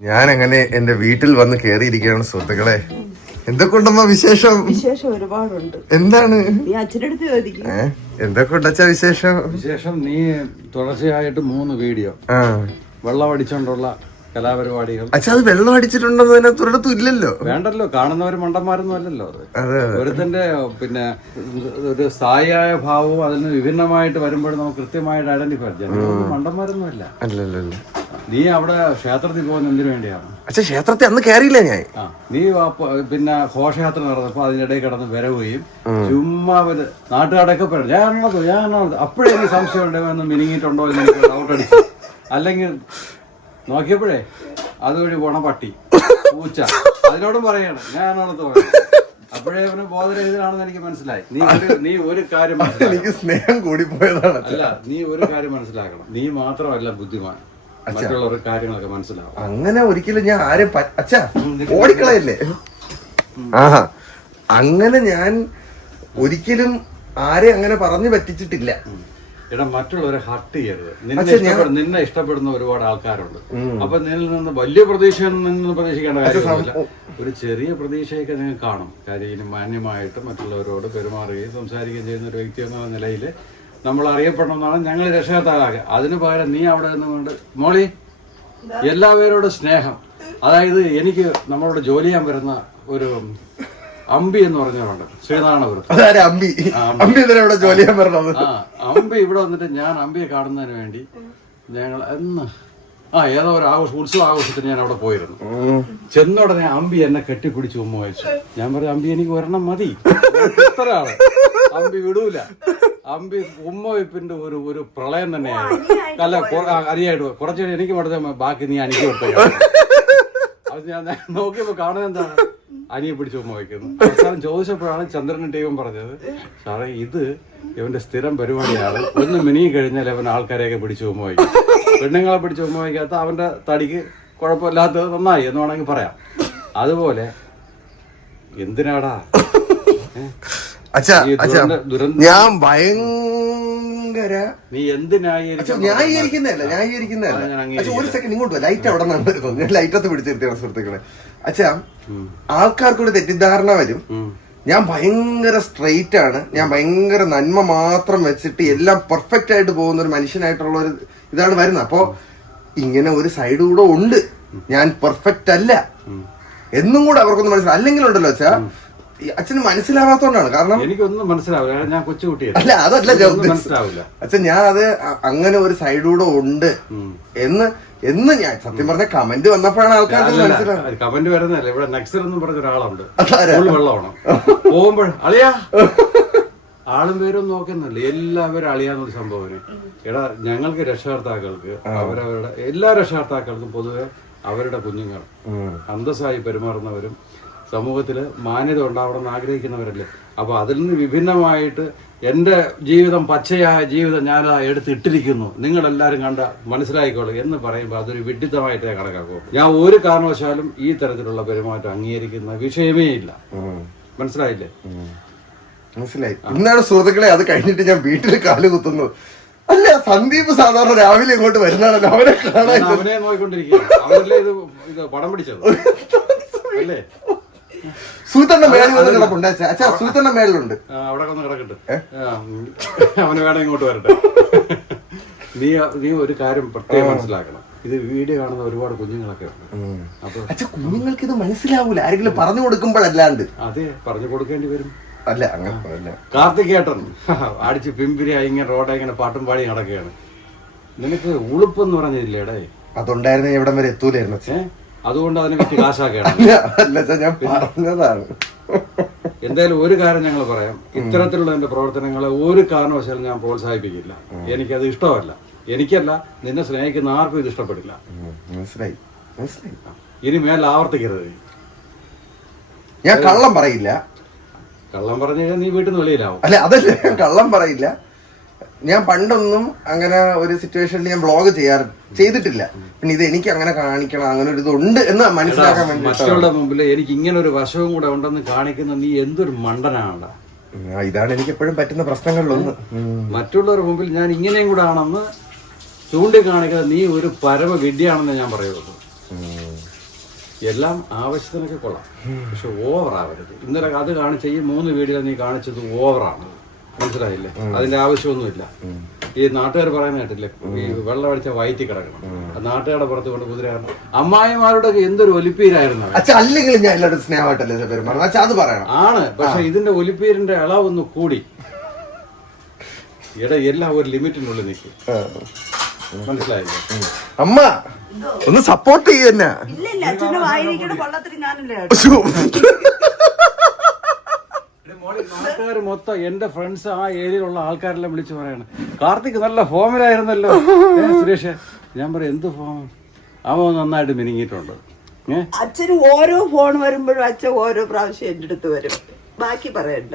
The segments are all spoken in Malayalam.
ഞാൻ അങ്ങനെ എന്റെ വീട്ടിൽ വന്ന് കേറിയിരിക്കുകയാണ് സുഹൃത്തുക്കളെ. എന്തൊക്കെയുണ്ടമ്മ വിശേഷം? വിശേഷം ഒരുപാടുണ്ട്. എന്താണ്? നീ അച്ഛനടുത്ത് ചോദിക്കും. ഏ? എന്തൊക്കെയുണ്ടച്ച വിശേഷം? വിശേഷം നീ തുടർച്ചയായിട്ട് മൂന്ന് വീഡിയോ. ആ. വെള്ളം അടിച്ചുകൊണ്ടുള്ള കലാപരിപാടികൾ. അച്ഛാ അത് വെള്ളം അടിച്ചിട്ടുണ്ടെന്ന് അതിനകത്ത് ഒരിടത്തും ഇല്ലല്ലോ. വേണ്ടല്ലോ കാണുന്നവർ മണ്ടന്മാരൊന്നും അല്ലല്ലോ അത്. ഒരുത്തന്റെ പിന്നെ ഒരു സ്ഥായിയായ ഭാവവും അതിന് വിഭിന്നമായിട്ട് വരുമ്പോഴും നമുക്ക് കൃത്യമായിട്ട് ഐഡന്റിഫൈ ജനങ്ങളൊന്നും മണ്ടന്മാരൊന്നും അല്ല. അല്ലല്ലോ നീ അവിടെ ക്ഷേത്രത്തിൽ പോകുന്ന എന്തിനു വേണ്ടിയാണ് അച്ഛാ ക്ഷേത്രത്തെ അന്ന് കയറിയില്ല ഞാൻ. നീ പിന്നെ ഘോഷയാത്ര നടന്നപ്പോ അതിനിടയിൽ കിടന്ന് വരവുകയും ചുമ്മാ നാട്ടുകാരൊക്കെ ഞാൻ ഞാൻ ഞാനാണത് അപ്പോഴേ എനിക്ക് സംശയം ഉണ്ടെന്ന് മിനിങ്ങിയിട്ടുണ്ടോ? എന്ന് ഡൗട്ട് അടിച്ചു. അല്ലെങ്കിൽ നോക്കിയപ്പോഴേ അതൊരു ഗുണപട്ടി പട്ടി പൂച്ച. അതിനോടും പറയാണ്. തോന്നുന്നത് അപ്പോഴേ അവന് ബോധരഹിതനാണെന്ന് എനിക്ക് മനസ്സിലായി. നീ ഒരു നീ ഒരു കാര്യം എനിക്ക് സ്നേഹം കൂടി പോയതാണ് അല്ല നീ ഒരു കാര്യം മനസ്സിലാക്കണം. നീ മാത്രമല്ല ബുദ്ധിമാൻ. മറ്റുള്ളവരുടെ കാര്യങ്ങളൊക്കെ മനസ്സിലാവും. അങ്ങനെ ഒരിക്കലും ഞാൻ ആരും അച്ഛാ ഓടിക്കളയല്ലേ? ആഹാ. അങ്ങനെ ഞാൻ ഒരിക്കലും ആരെ അങ്ങനെ പറഞ്ഞു പറ്റിച്ചിട്ടില്ല. എടാ മറ്റുള്ളവരെ ഹർട്ട് ചെയ്യരുത്. നിന്നെ ഇഷ്ടപ്പെടുന്ന നിന്നെ ഇഷ്ടപ്പെടുന്ന ഒരുപാട് ആൾക്കാരുണ്ട്. അപ്പൊ നിന്നിൽ നിന്ന് വലിയ പ്രതീക്ഷയൊന്നും നിന്ന് പ്രതീക്ഷിക്കേണ്ട കാര്യമൊന്നുമില്ല ഒരു ചെറിയ പ്രതീക്ഷയൊക്കെ നിങ്ങൾ കാണും. കാര്യം ഇനി മാന്യമായിട്ട് മറ്റുള്ളവരോട് പെരുമാറുകയും സംസാരിക്കുകയും ചെയ്യുന്ന ഒരു വ്യക്തി എന്ന നിലയിൽ നമ്മൾ അറിയപ്പെടണമെന്നാണ് ഞങ്ങൾ രക്ഷകർത്താക്കൾ അതിന് പകരം നീ അവിടെ നിന്നുകൊണ്ട് മോളി എല്ലാവരോടും സ്നേഹം. അതായത് എനിക്ക് നമ്മളോട് ജോലി ചെയ്യാൻ വരുന്ന ഒരു അമ്പി എന്ന് പറഞ്ഞവരുണ്ട് ശ്രീനാരായണപുരം. അതാരെ അമ്പി? അമ്പി. ഇവിടെ ജോലി ചെയ്യാൻ പറഞ്ഞത്? അമ്പി ഇവിടെ വന്നിട്ട് ഞാൻ അമ്പിയെ കാണുന്നതിന് വേണ്ടി ഞങ്ങൾ എന്ന് ആ ഏതോ ഒരു ആഘോഷ ഉത്സവ ആഘോഷത്തിന് ഞാൻ അവിടെ പോയിരുന്നു. ചെന്നുടനെ അമ്പി എന്നെ കെട്ടിപ്പിടിച്ച് ഉമ്മ വെച്ചു. ഞാൻ പറഞ്ഞു അമ്പി എനിക്ക് വരണം മതി. ഇത്രയാണ്. അമ്പി വിടൂല. അമ്പി ഉമ്മ വെപ്പിന്റെ ഒരു ഒരു പ്രളയം തന്നെയാണ്. അല്ല അറിയായിട്ട് കുറച്ചു എനിക്ക് കൊടുത്ത ബാക്കി നീ എനിക്ക് കൊടുത്ത അത് ഞാൻ നോക്കിയപ്പോ കാണുന്നത് എന്താണ്? അനിയെ പിടിച്ച് ഉമ്മ വയ്ക്കുന്നു. അവസാനം ചോദിച്ചപ്പോഴാണ് ചന്ദ്രനും ടീമും പറഞ്ഞത് സാറേ ഇത് ഇവന്റെ സ്ഥിരം പരിപാടിയാണ്. ഒന്ന് മിനി കഴിഞ്ഞാൽ അവൻ ആൾക്കാരെയൊക്കെ പിടിച്ച് ഉമ്മ വയ്ക്കും. പെണ്ണുങ്ങളെ പിടിച്ച് ഉമ്മ വയ്ക്കാത്ത അവന്റെ തടിക്ക് കുഴപ്പമില്ലാത്തത് നന്നായി എന്ന് വേണമെങ്കിൽ പറയാം. അതുപോലെ എന്തിനാടാ? ഞാൻ ഭയങ്കര നീ എന്തിനായിരിക്കും ന്യായീകരിക്കുന്നതല്ല ന്യായീകരിക്കുന്നതല്ല. അച്ഛാ ഒരു സെക്കൻഡ് ഇങ്ങോട്ട് ലൈറ്റ് അവിടെ നിന്നാണ് വരുന്നത് ഞാൻ ലൈറ്റത്ത് പിടിച്ചിരുത്തിയാണ് സുഹൃത്തുക്കളെ. അച്ഛാ ആൾക്കാർക്കൊരു തെറ്റിദ്ധാരണ വരും. ഞാൻ ഭയങ്കര സ്ട്രെയിറ്റ് ആണ്. ഞാൻ ഭയങ്കര നന്മ മാത്രം വെച്ചിട്ട് എല്ലാം പെർഫെക്റ്റ് ആയിട്ട് പോകുന്ന ഒരു മനുഷ്യനായിട്ടുള്ള ഒരു ഇതാണ് വരുന്നത്. അപ്പോ ഇങ്ങനെ ഒരു സൈഡ് കൂടെ ഉണ്ട്. ഞാൻ പെർഫെക്റ്റ് അല്ല. എന്നും കൂടെ അവർക്കൊന്നും മനസ്സിലാവും അല്ലെങ്കിൽ ഉണ്ടല്ലോ അച്ഛന് മനസ്സിലാവാത്തോണ്ടാണ്. കാരണം എനിക്കൊന്നും മനസ്സിലാവില്ല. ഞാൻ കൊച്ചുകുട്ടിയല്ല അല്ല അതല്ല. മനസ്സിലാവില്ല. അച്ഛൻ ഞാൻ അത് അങ്ങനെ ഒരു സൈഡൂടെ ഉണ്ട്. എന്ന് എന്ന് ഞാൻ സത്യം പറഞ്ഞ കമന്റ് വന്നപ്പോഴാണ് ആൾക്കാർക്ക് ഇത് മനസ്സിലാവുന്നത്. കമന്റ് വരുന്നതല്ല. ഇവിടെ നക്സർ എന്ന് പറഞ്ഞ ഒരാളുണ്ട്. വെള്ളമാണ്. പോകുമ്പോൾ അളിയാ! ആളും പേരും നോക്കുന്നില്ല. എല്ലാവരും അളിയാന്നൊരു സംഭവം എടാ ഞങ്ങൾക്ക് രക്ഷകർത്താക്കൾക്ക് അവരവരുടെ എല്ലാ രക്ഷകർത്താക്കൾക്കും പൊതുവെ അവരുടെ കുഞ്ഞുങ്ങൾ അന്തസ്സായി പെരുമാറുന്നവരും സമൂഹത്തിൽ മാന്യത ഉണ്ടാവണമെന്ന് ആഗ്രഹിക്കുന്നവരല്ലേ? അപ്പോൾ അതിൽ നിന്ന് വിഭിന്നമായിട്ട് എന്റെ ജീവിതം പച്ചയായ ജീവിതം ഞാൻ എടുത്തിട്ടിരിക്കുന്നു. നിങ്ങളെല്ലാവരും കണ്ട മനസ്സിലായിക്കോളൂ എന്ന് പറയുമ്പോൾ അതൊരു വിഡിത്തമായിട്ട് കണക്കാക്കൂ. കണക്കാക്കും ഞാൻ ഒരു കാരണവശാലും ഈ തരത്തിലുള്ള പെരുമാറ്റം അംഗീകരിക്കുന്ന വിഷയമേ ഇല്ല. മനസ്സിലായില്ലേ? മനസ്സിലായി. ഇന്നാണ് സുഹൃത്തുക്കളെ അത് കഴിഞ്ഞിട്ട് ഞാൻ വീട്ടിൽ കാൽ കുത്തുന്നു. അല്ല സന്ദീപ് സാധാരണ രാവിലെ ഇങ്ങോട്ട് വരുന്നതാണല്ലോ അവനെ കാണാൻ അവനെ നോക്കിക്കൊണ്ടിരിക്കുക അവരല്ലേ ഇത് ഇത് പടം പിടിച്ചത്? അല്ലേ? സൂത്തണ്ണ മേളിൽ വന്ന് കിടപ്പുണ്ട് അച്ഛാ സൂത്തണ്ണ മേളിലുണ്ട്. അവിടെ ഒന്ന് കിടക്കട്ടെ അവന് വേണം ഇങ്ങോട്ട് വരട്ടെ. നീ നീ ഒരു കാര്യം പ്രത്യേകം മനസ്സിലാക്കണം. ഇത് വീഡിയോ കാണുന്ന ഒരുപാട് കുഞ്ഞുങ്ങളൊക്കെ ഉണ്ട്. അപ്പൊ അച്ഛാ കുഞ്ഞുങ്ങൾക്ക് ഇത് മനസ്സിലാവൂല. ആരെങ്കിലും പറഞ്ഞു കൊടുക്കുമ്പോഴല്ലാണ്ട്. അതെ പറഞ്ഞു കൊടുക്കേണ്ടി വരും. അല്ല അങ്ങനെ കാർത്തിക് കാർത്തികേട്ടൻ അടിച്ച് പിമ്പിരിയായി ഇങ്ങനെ റോഡെ ഇങ്ങനെ പാട്ടും പാടി നടക്കുകയാണ്. നിനക്ക് ഉളുപ്പെന്ന് പറഞ്ഞില്ലേടേ അതുണ്ടായിരുന്നെ എവിടം വരെ എത്തൂലായിരുന്നു അച്ഛാ. അതുകൊണ്ട് അതിനെ പറ്റി കാശാക്കണം അല്ല അല്ല ഞാൻ പറഞ്ഞതാണ്. എന്തായാലും ഒരു കാര്യം ഞങ്ങൾ പറയാം. ഇത്തരത്തിലുള്ള എന്റെ പ്രവർത്തനങ്ങളെ ഒരു കാരണവശാലും ഞാൻ പ്രോത്സാഹിപ്പിക്കില്ല. എനിക്കത് ഇഷ്ടമല്ല. എനിക്കല്ല നിന്നെ സ്നേഹിക്കുന്ന ആർക്കും ഇത് ഇഷ്ടപ്പെടില്ല. മനസ്സിലായി മനസ്സിലായി. ഇനി മേൽ ആവർത്തിക്കരുത് ഞാൻ കള്ളം പറയില്ല. കള്ളം പറഞ്ഞു കഴിഞ്ഞാൽ നീ വീട്ടിൽ നിന്ന് വെളിയിലാവും. അല്ല അതല്ല കള്ളം പറയില്ല. ഞാൻ പണ്ടൊന്നും അങ്ങനെ ഒരു സിറ്റുവേഷനിൽ ഞാൻ ബ്ലോഗ് ചെയ്യാറ് ചെയ്തിട്ടില്ല. പിന്നെ ഇത് എനിക്ക് അങ്ങനെ കാണിക്കണം അങ്ങനെ ഒരു ഇതുണ്ട് എന്ന് മനസ്സിലാക്കാൻ വേണ്ടി മറ്റുള്ള മുമ്പിൽ എനിക്ക് ഇങ്ങനെ ഒരു വശവും കൂടെ ഉണ്ടെന്ന് കാണിക്കുന്ന നീ എന്തൊരു മണ്ടനാണ് ഇതാണ് എനിക്ക് എപ്പോഴും പറ്റുന്ന പ്രശ്നങ്ങളിലൊന്ന്. മറ്റുള്ളവരുടെ മുമ്പിൽ ഞാൻ ഇങ്ങനെയും കൂടെ ആണെന്ന് ചൂണ്ടിക്കാണിക്കുന്നത് നീ ഒരു പരമ വിദ്യയാണെന്ന് ഞാൻ പറയുള്ളൂ. എല്ലാം ആവശ്യത്തിനൊക്കെ കൊള്ളാം. പക്ഷെ ഓവർ ആവരുത്. ഇന്നലെ അത് കാണിച്ച ഈ മൂന്ന് വീഡിയോ നീ കാണിച്ചത് ഓവറാണ് മനസ്സിലായില്ലേ? അതിന്റെ ആവശ്യമൊന്നുമില്ല. ഈ നാട്ടുകാർ പറയുന്ന കേട്ടില്ലേ? ഈ വെള്ളം അടിച്ച വയറ്റി കിടക്കണം. ആ നാട്ടുകാരുടെ പുറത്ത് കൊണ്ട് കുതിര അമ്മായിമാരുടെ എന്തൊരു ഒലിപ്പീരായിരുന്നു അല്ലെങ്കിൽ ഞാൻ എല്ലാവരും സ്നേഹമായിട്ടല്ലേ പെരുമാറുന്നത്? അച്ഛ അത് പറയണം. ആണ്. പക്ഷെ ഇതിന്റെ ഒലിപ്പീരിന്റെ അളവൊന്ന് കൂടി. ഇട എല്ലാം ഒരു ലിമിറ്റിനുള്ളിൽ നിൽക്കും. മനസ്സിലായില്ലേ? അമ്മ ഒന്ന് സപ്പോർട്ട് ചെയ്യുന്ന നാട്ടുകാർ മൊത്തം എന്റെ ഫ്രണ്ട്സ് ആ ഏരിയയിലുള്ള ആൾക്കാരെല്ലാം വിളിച്ചു പറയാണ് കാർത്തിക് നല്ല ഫോമിലായിരുന്നല്ലോ സുരേഷ് ഞാൻ പറയും എന്ത് ഫോം അവൻ നന്നായിട്ട് മിനിങ്ങിയിട്ടുണ്ട്. അച്ഛന് ഓരോ ഫോൺ വരുമ്പോഴും അച്ഛൻ ഓരോ പ്രാവശ്യം എന്റെ അടുത്ത് വരും. ബാക്കി പറയണ്ട.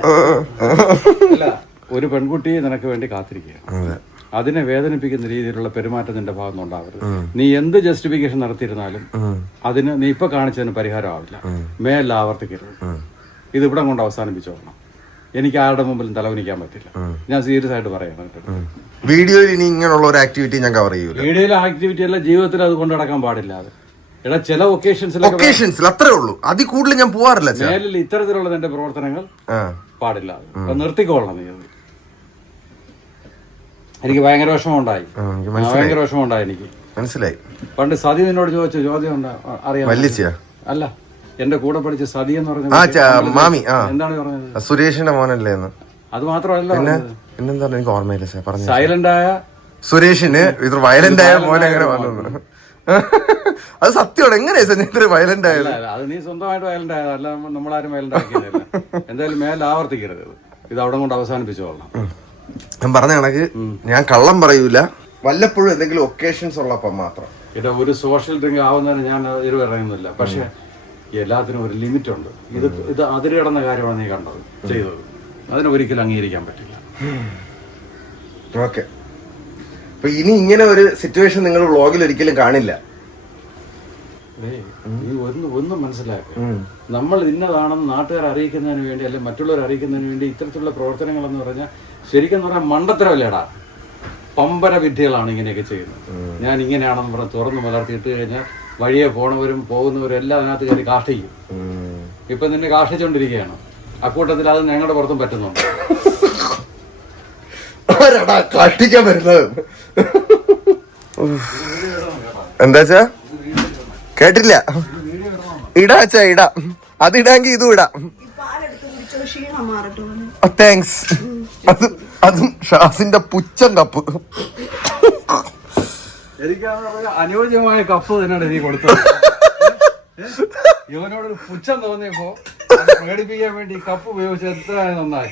അല്ല ഒരു പെൺകുട്ടിയെ നിനക്ക് വേണ്ടി കാത്തിരിക്കുക അതിനെ വേദനിപ്പിക്കുന്ന രീതിയിലുള്ള പെരുമാറ്റം നിന്റെ ഭാഗത്ത് ഉണ്ടാവരുത്. നീ എന്ത് ജസ്റ്റിഫിക്കേഷൻ നടത്തിയിരുന്നാലും അതിന് നീ ഇപ്പൊ കാണിച്ചതിന് പരിഹാരമാവില്ല മേലാവർത്തിക്കരുത് ഇത് ഇവിടെ കൊണ്ട് അവസാനിപ്പിച്ചോളണം എനിക്ക് ആരുടെ മുമ്പിലും തലവനിക്കാൻ പറ്റില്ല. ഞാൻ സീരിയസ് ആയിട്ട് പറയണം കേട്ടോ. വീഡിയോയിൽ ഇനി ഇങ്ങനെയുള്ള ഒരു ആക്ടിവിറ്റി ഞാൻ കവർ ചെയ്യൂല. വീഡിയോയിലെ ആക്ടിവിറ്റി അല്ല ജീവിതത്തിൽ അത് കൊണ്ടു നടക്കാൻ പാടില്ല അത്. എടാ ചില ഒക്കേഷൻസിൽ ഒക്കേഷൻസിൽ അത്രേ ഉള്ളൂ. അതിൽ കൂടുതൽ ഞാൻ പോവാറില്ല ചേലിൽ മേലിൽ ഇത്തരത്തിലുള്ള എന്റെ പ്രവർത്തനങ്ങൾ പാടില്ല നിർത്തിക്കോളണം നിർത്തിക്കൊള്ളണം നീ എനിക്ക് ഭയങ്കര വിഷമം ഉണ്ടായി ഭയങ്കര വിഷമം ഉണ്ടായി എനിക്ക്. മനസ്സിലായി. പണ്ട് സതി നിന്നോട് ചോദിച്ച ചോദ്യം അറിയാം അല്ല. എന്റെ കൂടെ പഠിച്ച സതി എന്ന് പറഞ്ഞ മാമി എന്താണ് പറഞ്ഞത്? സുരേഷിന്റെ മോനല്ലേ എന്ന്. അത് മാത്രമല്ല എന്നെന്താണ് പിന്നെന്താ എനിക്ക് ഓർമ്മയില്ല സാർ. പറഞ്ഞു സൈലന്റ് ആയ സുരേഷിന് ഇത് വയലന്റ് ആയ മോനെ അങ്ങനെ വന്നു. അത് സത്യമാണ്. എങ്ങനെയാ സാർ ഇത്ര വയലന്റ് ആയത്? അത് നീ സ്വന്തമായിട്ട് വയലന്റ് ആയത്. അല്ല നമ്മളാരും വയലന്റ് ആക്കിയതല്ല എന്തായാലും മേലെ ആവർത്തിക്കരുത് ഇത്. ഇത് അവിടെ കൊണ്ട് അവസാനിപ്പിച്ചോളാം ഞാൻ പറഞ്ഞ കണക്ക് ഞാൻ കള്ളം പറയൂല. വല്ലപ്പോഴും എന്തെങ്കിലും ഒക്കേഷൻസ് ഉള്ളപ്പം മാത്രം. ഇത് ഒരു സോഷ്യൽ ഡ്രിങ്ക് ആവുന്നതിന് ഞാൻ ഇത് പറയുന്നില്ല പക്ഷെ എല്ലാത്തിനും ഒരു ലിമിറ്റ് ഉണ്ട് ഇത് ഇത് അതിര് കിടന്ന കാര്യമാണ് നീ കണ്ടത് ചെയ്തത്. അതിനെ ഒരിക്കലും അംഗീകരിക്കാൻ പറ്റില്ല. ഓക്കെ. അപ്പൊ ഇനി ഇങ്ങനെ ഒരു സിറ്റുവേഷൻ നിങ്ങൾ വ്ളോഗിൽ ഒരിക്കലും കാണില്ല. നീ ഒന്ന് ഒന്നും മനസ്സിലാക്കുക നമ്മൾ ഇന്നതാണെന്ന് നാട്ടുകാർ അറിയിക്കുന്നതിന് വേണ്ടി അല്ലെങ്കിൽ മറ്റുള്ളവർ അറിയിക്കുന്നതിന് വേണ്ടി ഇത്തരത്തിലുള്ള പ്രവർത്തനങ്ങൾ എന്ന് പറഞ്ഞാൽ ശരിക്കും പറഞ്ഞാൽ മണ്ടത്തരമല്ലേടാ? പമ്പര വിദ്യകളാണ് ഇങ്ങനെയൊക്കെ ചെയ്യുന്നത്. ഞാൻ ഇങ്ങനെയാണെന്ന് പറഞ്ഞ് തുറന്നു മലർത്തിയിട്ട് കഴിഞ്ഞാൽ വഴിയെ പോണവരും പോകുന്നവരും എല്ലാം അതിനകത്ത് കയറി കാഷ്ടിക്കും. ഇപ്പൊ നിന്നെ കാഷ്ടിച്ചുകൊണ്ടിരിക്കുകയാണ് അക്കൂട്ടത്തിൽ അത് ഞങ്ങളുടെ പുറത്തും പറ്റുന്നുണ്ട്. ആരാടാ കാട്ടിക്കാൻ വരുന്നത്? എന്താച്ചാ കേട്ടില്ല. ഇടാ അച്ഛാ ഇടാ. അതിടാങ്കി ഇതും ഇടാം. താങ്ക്സ് അത് അതും ഷാസിന്റെ പുച്ഛം കപ്പ്. എനിക്കാന്ന് പറഞ്ഞാൽ അനുയോജ്യമായ കപ്പ് തന്നെയാണ് നീ കൊടുത്തത്. ഇവനോടൊരു പുച്ഛം തോന്നിയപ്പോ പ്രകടിപ്പിക്കാൻ വേണ്ടി കപ്പ് ഉപയോഗിച്ച് എത്ര നന്നായി.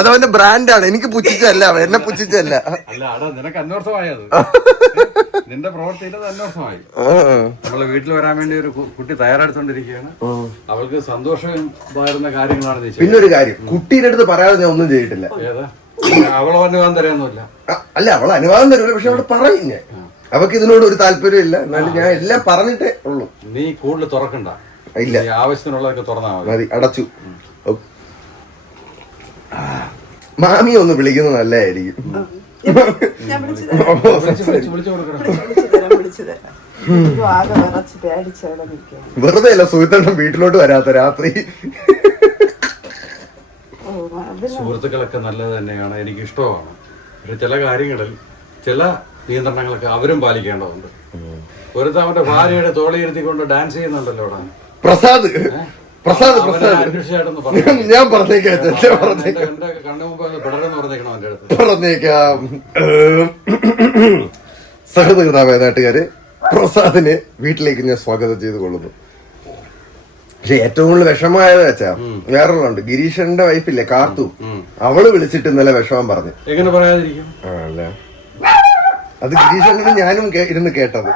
അതവന്റെ ബ്രാൻഡാണ്. എനിക്ക് പുച്ഛിച്ചല്ല എന്നെ പുച്ഛിച്ചല്ല അല്ല അടാ നിനക്ക് അന്വർത്ഥമായത്. നിന്റെ പ്രവൃത്തിയിൽ അത് അന്വർത്ഥമായി. നമ്മളെ വീട്ടിൽ വരാൻ വേണ്ടി ഒരു കുട്ടി തയ്യാറെടുത്തോണ്ടിരിക്കുകയാണ് അവൾക്ക് സന്തോഷം പകരുന്ന കാര്യങ്ങളാണ് പിന്നെ ഒരു കാര്യം കുട്ടീന്റെ അടുത്ത് പറയാതെ ഞാൻ ഒന്നും ചെയ്തിട്ടില്ല. ഏതാ? അനുവാദം അല്ല അവൾ അനുവാദം തരൂല പക്ഷെ അവൾ പറയും ഞാൻ അവക്ക് ഇതിനോട് ഒരു താല്പര്യം ഇല്ല. എന്നാലും ഞാൻ എല്ലാം പറഞ്ഞിട്ടേ ഉള്ളൂ. നീ കൂടുതൽ തുറക്കണ്ട. ഇല്ല. ആവശ്യത്തിനുള്ളതൊക്കെ തുറന്നാ മതി. അടച്ചു. മാമി ഒന്ന് വിളിക്കുന്നത് നല്ലതായിരിക്കും. വെറുതെ അല്ല സുഹൃത്തണ്ണം വീട്ടിലോട്ട് വരാത്ത രാത്രി. സുഹൃത്തുക്കളൊക്കെ നല്ലത് തന്നെയാണ് എനിക്ക് ഇഷ്ടമാണ് പക്ഷെ ചില കാര്യങ്ങളിൽ ചില നിയന്ത്രണങ്ങളൊക്കെ അവരും പാലിക്കേണ്ടതുണ്ട്. ഒരു അവന്റെ ഭാര്യയുടെ തോളിയിരുത്തിക്കൊണ്ട് ഡാൻസ് ചെയ്യുന്നുണ്ടല്ലോ അവിടെ പ്രസാദ്. പ്രസാദ് പ്രസാദ്. ഞാൻ പറഞ്ഞേക്കാം പറഞ്ഞേക്കാം. സഹൃദയതായ നാട്ടുകാര് പ്രസാദിനെ വീട്ടിലേക്ക് ഞാൻ സ്വാഗതം ചെയ്തു കൊള്ളുന്നു പക്ഷെ ഏറ്റവും കൂടുതൽ വിഷമമായത് വെച്ചാ വേറൊരാളുണ്ട്. ഗിരീഷന്റെ വൈഫില്ലേ കാർത്തു. അവൾ വിളിച്ചിട്ട് ഇന്നലെ വിഷമം പറഞ്ഞു. എങ്ങനെ പറയാതിരിക്കും? ആ, അല്ലേ? അത് ഗിരീഷണ്ണന് ഞാനും ഇരുന്ന് കേട്ടത്.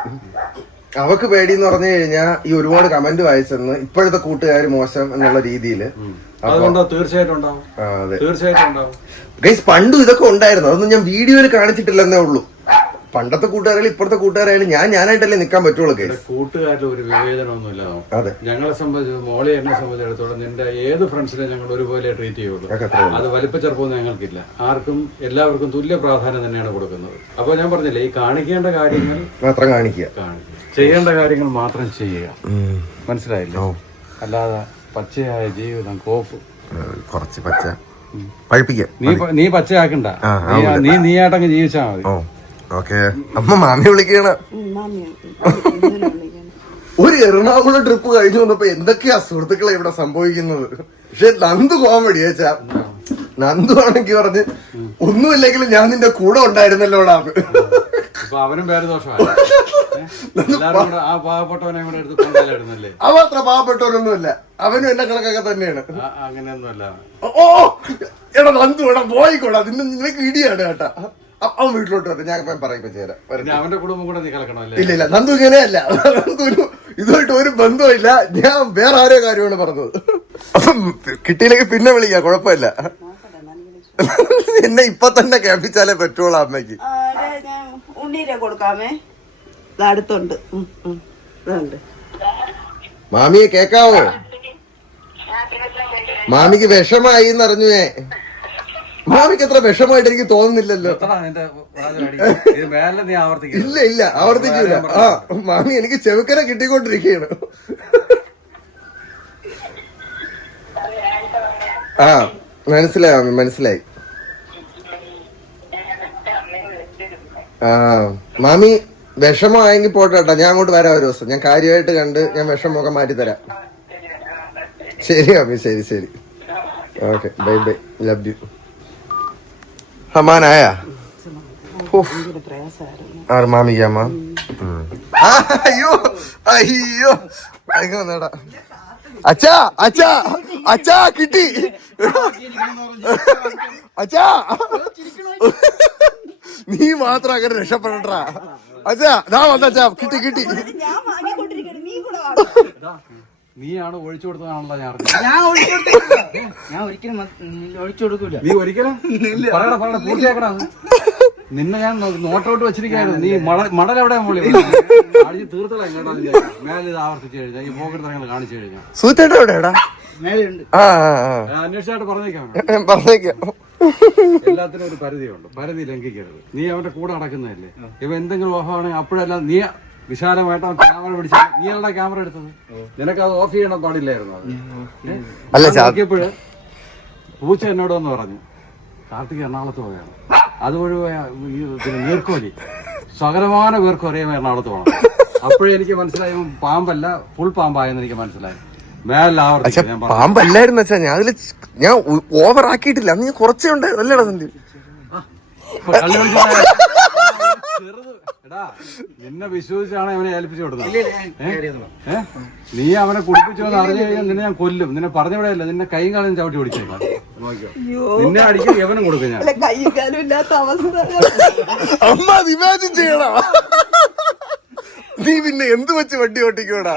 അവക്ക് പേടി എന്ന് പറഞ്ഞു കഴിഞ്ഞാൽ ഈ ഒരുപാട് കമന്റ് വായിച്ചെന്ന് ഇപ്പോഴത്തെ കൂട്ടുകാർ മോശം എന്നുള്ള രീതിയിൽ അതുകൊണ്ട്? തീർച്ചയായിട്ടും പണ്ടും ഇതൊക്കെ ഉണ്ടായിരുന്നു. അതൊന്നും ഞാൻ വീഡിയോയിൽ കാണിച്ചിട്ടില്ലെന്നേ ഉള്ളൂ. പണ്ടത്തെ കൂട്ടുകാരായാലും ഇപ്പോഴത്തെ കൂട്ടുകാരായാലും ഞാൻ ഞാനായിട്ടല്ലേ നിൽക്കാൻ പറ്റുള്ളൂ കേസ്. കൂട്ടുകാരുടെ ഒരു വിവേചനമൊന്നുമില്ല. അതെ. ഞങ്ങളെ സംബന്ധിച്ച് മോളെ എന്നെ സംബന്ധിച്ചിടത്തോളം നിന്റെ ഏത് ഫ്രണ്ട്സിനെ ഞങ്ങൾ ഒരുപോലെ ട്രീറ്റ് ചെയ്യുള്ളൂ. അത് വലിപ്പച്ചെറുപ്പമൊന്നും ഞങ്ങൾക്കില്ല. ആർക്കും എല്ലാവർക്കും തുല്യ പ്രാധാന്യം തന്നെയാണ് കൊടുക്കുന്നത്. അപ്പൊ ഞാൻ പറഞ്ഞില്ലേ ഈ കാണിക്കേണ്ട കാര്യങ്ങൾ മാത്രം കാണിക്കുക. ചെയ്യേണ്ട കാര്യങ്ങൾ മാത്രം ചെയ്യുക. മനസ്സിലായില്ലേ? അല്ലാതെ പച്ചയായ ജീവിതം കോഫ് കുറച്ച് പച്ച. പഴിപ്പിക്കാം. നീ നീ പച്ചയാക്കണ്ട. നീ- നീ ആയിട്ടങ്ങ് ജീവിച്ചാ മതി. ഓക്കെ. അമ്മ മാമി വിളിക്കണ. ഒരു എറണാകുളം ട്രിപ്പ് കഴിഞ്ഞു വന്നപ്പോ എന്തൊക്കെയാ സുഹൃത്തുക്കളെ ഇവിടെ സംഭവിക്കുന്നത്? പക്ഷെ നന്ദു കോമഡി ചേച്ചാ നന്ദു ആണെങ്കിൽ പറഞ്ഞ് ഒന്നുമില്ലെങ്കിലും ഞാൻ നിന്റെ കൂടെ ഉണ്ടായിരുന്നല്ലോടാന്ന് ഇപ്പൊ അവനും പേര് അവ അത്ര പാവപ്പെട്ടവരൊന്നുമില്ല അവനും എന്റെ കണക്കൊക്കെ തന്നെയാണ്. അങ്ങനെയൊന്നുമല്ല. ഓ. എടാ നന്ദു എടാ പോയിക്കോടാ. നിന്നെ നിനക്ക് ഇടിയാണ് കേട്ടാ. അവൻ വീട്ടിലോട്ട് വരും ഞാൻ ഇപ്പം പറയിപ്പോ ചേരാം. വരട്ടെ. അവന്റെ കുടുംബം കൂടെ നീ കലക്കണം ഇല്ല ഇല്ല. നന്ദു ഇങ്ങനെയല്ല. നന്ദുവിന് ഇതുമായിട്ട് ഒരു ബന്ധമില്ല ഞാൻ വേറെ ആരോ കാര്യമാണ് പറഞ്ഞത്. അപ്പം കിട്ടിയില്ലെങ്കിൽ പിന്നെ വിളിക്കാം. കുഴപ്പമില്ല. എന്നെ ഇപ്പൊ തന്നെ കേൾപ്പിച്ചാലേ പറ്റുള്ളൂ അമ്മയ്ക്ക്. ഞാൻ ഉണ്ണീരെ കൊടുക്കാമേ. ഇത് അടുത്തുണ്ട്. മാമിയെ കേക്കാവോ? മാമിക്ക് വിഷമായി എന്നറിഞ്ഞുവേ. മാമിക്ക് അത്ര വിഷമായിട്ട് എനിക്ക് തോന്നുന്നില്ലല്ലോ. ഇല്ല ഇല്ല ആവർത്തിക്കില്ല ആ മാമി എനിക്ക് ചെവുക്കനെ കിട്ടിക്കൊണ്ടിരിക്കുകയാണ്. ആ മനസ്സിലായി മാമി മനസ്സിലായി. ആ മാമി വിഷമമായെങ്കിൽ പോട്ടെ കേട്ടോ. ഞാൻ അങ്ങോട്ട് വരാം ഒരു ദിവസം. ഞാൻ കാര്യമായിട്ട് കണ്ട് ഞാൻ വിഷമമൊക്കെ മാറ്റി തരാം ശരി മാമി ശരി ശരി. Okay bye bye. Love you मामी गया അയ്യോ അയ്യോ. ഭയങ്കര നേടാ. അച്ഛാ അച്ഛാ അച്ഛാ കിട്ടി. അച്ഛാ. നീ മാത്രം അങ്ങനെ രക്ഷപ്പെടട്ടാ അച്ഛാ ദാ വന്നച്ചാ കിട്ടി കിട്ടി. നീയാണ് ഒഴിച്ചു കൊടുത്തതാണല്ലോ ഞാൻ. ഞാൻ ഒഴിച്ചു കൊടുത്തിട്ടില്ല. ഞാൻ ഒരിക്കലും ഒഴിച്ചു കൊടുക്കൂല. നീ ഒരിക്കലും പറയണ പറയണ പൂർത്തിയാക്കണ നിന്നെ ഞാൻ നോട്ടോട്ട് വെച്ചിരിക്കായിരുന്നു നീ മട മടൽ എവിടെ പൊളി അടിച്ച് തീർത്തല മേലെ ഇത് ആവർത്തിച്ചു കഴിഞ്ഞാൽ ഈ കാണിച്ചു സൂത്തേട്ട എവിടെയാടാ? അന്വേഷിച്ചായിട്ട് പറഞ്ഞേക്കാം. പറഞ്ഞേക്കാം. എല്ലാത്തിനും ഒരു പരിധിയുണ്ട്. പരിധി ലംഘിക്കരുത്. നീ അവന്റെ കൂടെ നടക്കുന്നതല്ലേ? ഇവ എന്തെങ്കിലും ഓഫാണെങ്കിൽ അപ്പോഴല്ല നീ വിശാലമായിട്ട് അവൻ ക്യാമറ പിടിച്ച നീ അവളുടെ ക്യാമറ എടുത്തത്? നിനക്ക് അത് ഓഫ് ചെയ്യണം പാടില്ലായിരുന്നു അത്. നോക്കിയപ്പോഴ് പൂച്ച എന്നോട് വന്ന് പറഞ്ഞു കാർത്തിക് എറണാകുളത്ത് പോവുകയാണ്. അതുവഴി പോയ ഈ പിന്നെ നീർക്കോലി. സകലമാന പേർക്ക് ഒരേ എറണാകുളത്ത് പോകണം. അപ്പോഴേ എനിക്ക് മനസ്സിലായി ഇവൻ പാമ്പല്ല ഫുൾ പാമ്പായെന്ന് എനിക്ക് മനസ്സിലായി. മേലെ ആവർത്തിച്ചു ഞാൻ പറഞ്ഞു. പാമ്പല്ലായിരുന്നു അച്ഛാ ഞാൻ അതിൽ ഞാൻ ഓവർ ആക്കിയിട്ടില്ല നീ കുറച്ചേ ഉണ്ടായിരുന്നു അല്ലേടാ സന്ധ്യ. വിളിച്ചിട്ട് ചെറുത് എടാ നിന്നെ വിശ്വസിച്ചാണ് അവനെ ഏൽപ്പിച്ചു കൊടുത്തത്? നീ അവനെ കുടിപ്പിച്ചു അറിഞ്ഞു കഴിഞ്ഞാൽ നിന്നെ ഞാൻ കൊല്ലും. നിന്നെ പറഞ്ഞവിടെയല്ല നിന്നെ കൈയും കാലും ചവിട്ടി പിടിച്ചേക്കാം. നിന്നെ അടിക്കും എവനും കൊടുക്കും ഞാൻ. അമ്മ അത് ഇമാജിൻ ചെയ്യണ നീ പിന്നെ എന്ത് വെച്ച് വണ്ടി ഓട്ടിക്കോടാ?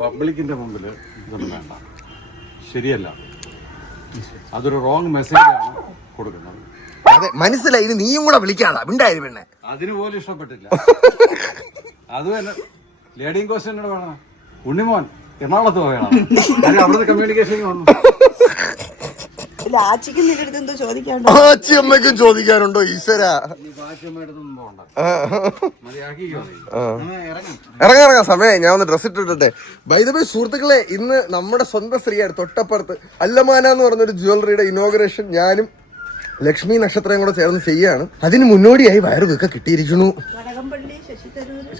പബ്ലിക്കിന്റെ മുമ്പിൽ ഇതൊന്നും വേണ്ട. ശരിയല്ല. അതൊരു റോങ് മെസ്സേജാണ് കൊടുക്കുന്നത്. അതെ മനസ്സിലായി ഇനി നീയും കൂടെ വിളിക്കാതാ. ഉണ്ടായി പെണ്ണെ. അതിന് പോലും ഇഷ്ടപ്പെട്ടില്ല. അതുമല്ല ലേഡിയും കോസ്റ്റ് എന്നോട് വേണം ഉണ്ണിമോൻ എറണാകുളത്ത് പോകണം അവിടുത്തെ കമ്മ്യൂണിക്കേഷൻ വന്നു. ഇല്ല ആച്ചിക്ക് നിന്റെ അടുത്ത് എന്തോ ചോദിക്കാണ്ടോ ആച്ചി അമ്മയ്ക്കും ചോദിക്കാനുണ്ടോ ഈശ്വര? ഇറങ്ങാം. സമയം ഞാൻ ഒന്ന് ഡ്രസ് ഇട്ടിട്ടെ ബൈദബൈ സുഹൃത്തുക്കളെ ഇന്ന് നമ്മുടെ സ്വന്തം സ്ത്രീയാണ് തൊട്ടപ്പുറത്ത്. അല്ലമാന എന്ന് പറഞ്ഞൊരു ജ്വല്ലറിയുടെ ഇനോഗ്രേഷൻ ഞാനും ലക്ഷ്മി നക്ഷത്രം കൂടെ ചേർന്ന് ചെയ്യാണ്. അതിന് മുന്നോടിയായി വയറുതൊക്കെ കിട്ടിയിരിക്കുന്നു.